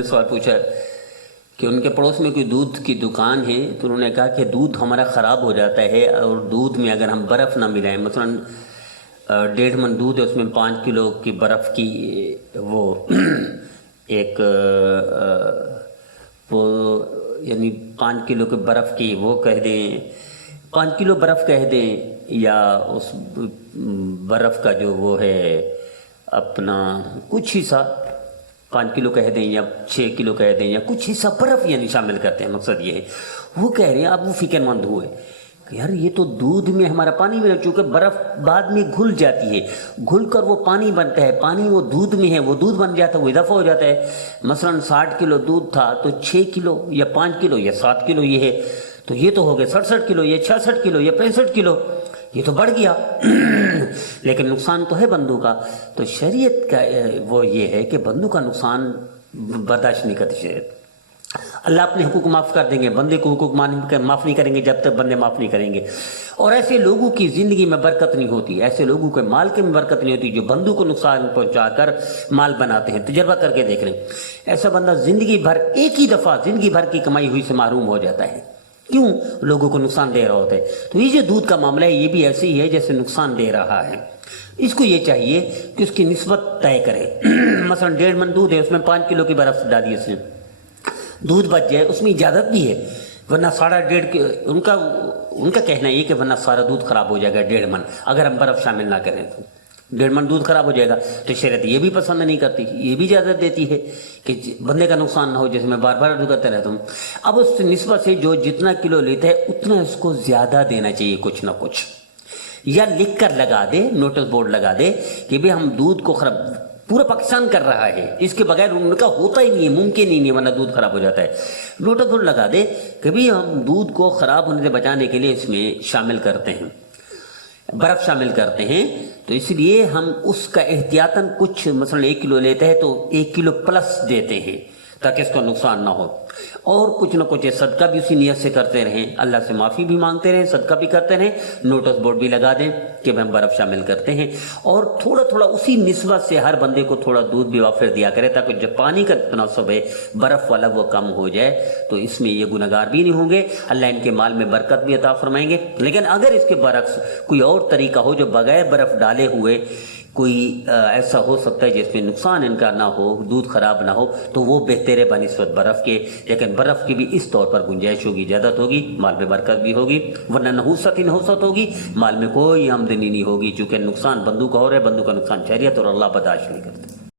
سوال پوچھا کہ ان کے پڑوس میں کوئی دودھ کی دکان ہے، تو انہوں نے کہا کہ دودھ ہمارا خراب ہو جاتا ہے اور دودھ میں اگر ہم برف نہ ملائیں، مثلا 1.5 من دودھ ہے، اس میں 5 کلو کی برف کی وہ ایک وہ یعنی 5 کلو کی برف کی وہ کہہ دیں، 5 کلو برف کہہ دیں، یا اس برف کا جو وہ ہے اپنا کچھ حصہ 5 کلو کہہ دیں یا 6 کلو کہہ دیں یا کچھ حصہ برف یعنی شامل کرتے ہیں۔ مقصد یہ ہے وہ کہہ رہے ہیں، اب وہ فکر مند ہوئے کہ یار یہ تو دودھ میں ہمارا پانی میں چونکہ برف بعد میں گھل جاتی ہے، گھل کر وہ پانی بنتا ہے، پانی وہ دودھ میں ہے، وہ دودھ بن جاتا ہے، وہ اضافہ ہو جاتا ہے۔ مثلا 60 کلو دودھ تھا تو 6 کلو یا 5 کلو یا 7 کلو یہ ہے، تو یہ تو ہو گئے 67 کلو یا 66 کلو یا 65 کلو، یہ تو بڑھ گیا لیکن نقصان تو ہے بندوں کا۔ تو شریعت کا وہ یہ ہے کہ بندوں کا نقصان برداشت نہیں کرتی شریعت۔ اللہ اپنے حقوق معاف کر دیں گے، بندے کو حقوق معاف نہیں کریں گے جب تک بندے معاف نہیں کریں گے۔ اور ایسے لوگوں کی زندگی میں برکت نہیں ہوتی، ایسے لوگوں کے مال کے میں برکت نہیں ہوتی جو بندوں کو نقصان پہنچا کر مال بناتے ہیں۔ تجربہ کر کے دیکھ لیں، ایسا بندہ زندگی بھر ایک ہی دفعہ زندگی بھر کی کمائی ہوئی سے محروم ہو جاتا ہے۔ کیوں؟ لوگوں کو نقصان دے رہا ہوتا ہے۔ تو یہ جو دودھ کا معاملہ ہے یہ بھی ایسے ہی ہے جیسے نقصان دے رہا ہے۔ اس کو یہ چاہیے کہ اس کی نسبت طے کرے۔ مثلا 1.5 من دودھ ہے، اس میں 5 کلو کی برف ڈالی، اس نے دودھ بچ جائے، اس میں اجازت بھی ہے، ورنہ 1.5 ان کا کہنا یہ کہ ورنہ سارا دودھ خراب ہو جائے گا 1.5 من اگر ہم برف شامل نہ کریں تو 1.5 من دودھ خراب ہو جائے گا۔ تو شریعت یہ بھی پسند نہیں کرتی، یہ بھی اجازت دیتی ہے کہ بندے کا نقصان نہ ہو، جیسے میں بار بار کرتا رہتا ہوں۔ اب اس نسبت سے جو جتنا کلو لیتا ہے اتنا اس کو زیادہ دینا چاہیے کچھ نہ کچھ، یا لکھ کر لگا دے، نوٹس بورڈ لگا دے کہ بھی ہم دودھ کو خراب پورا پاکستان کر رہا ہے، اس کے بغیر ان کا ہوتا ہی نہیں ہے، ممکن ہی نہیں، ورنہ دودھ خراب ہو جاتا ہے۔ نوٹس بورڈ لگا دے کہ بھی ہم دودھ کو خراب ہونے سے بچانے کے لیے اس میں شامل کرتے ہیں، برف شامل کرتے ہیں، تو اس لیے ہم اس کا احتیاطاً کچھ مثلا 1 کلو لیتے ہیں تو 1 کلو پلس دیتے ہیں تاکہ اس کو نقصان نہ ہو، اور کچھ نہ کچھ صدقہ بھی اسی نیت سے کرتے رہیں، اللہ سے معافی بھی مانگتے رہیں، صدقہ بھی کرتے رہیں، نوٹس بورڈ بھی لگا دیں کہ ہم برف شامل کرتے ہیں، اور تھوڑا تھوڑا اسی نسبت سے ہر بندے کو تھوڑا دودھ بھی وافر دیا کرے تاکہ جب پانی کا تناسب ہے برف والا وہ کم ہو جائے، تو اس میں یہ گنہگار بھی نہیں ہوں گے، اللہ ان کے مال میں برکت بھی عطا فرمائیں گے۔ لیکن اگر اس کے برعکس کوئی اور طریقہ ہو جو بغیر برف ڈالے ہوئے کوئی ایسا ہو سکتا ہے جس میں نقصان ان کا نہ ہو، دودھ خراب نہ ہو، تو وہ بہتر ہے بنسبت برف کے، لیکن برف کی بھی اس طور پر گنجائش ہوگی، اجازت ہوگی، مال میں برکت بھی ہوگی، ورنہ نحوست ہی نحوست ہوگی، مال میں کوئی آمدنی نہیں ہوگی، چونکہ نقصان بندوں کا ہو رہا ہے، بندوں کا نقصان شریعت اور اللہ برداشت نہیں کرتے۔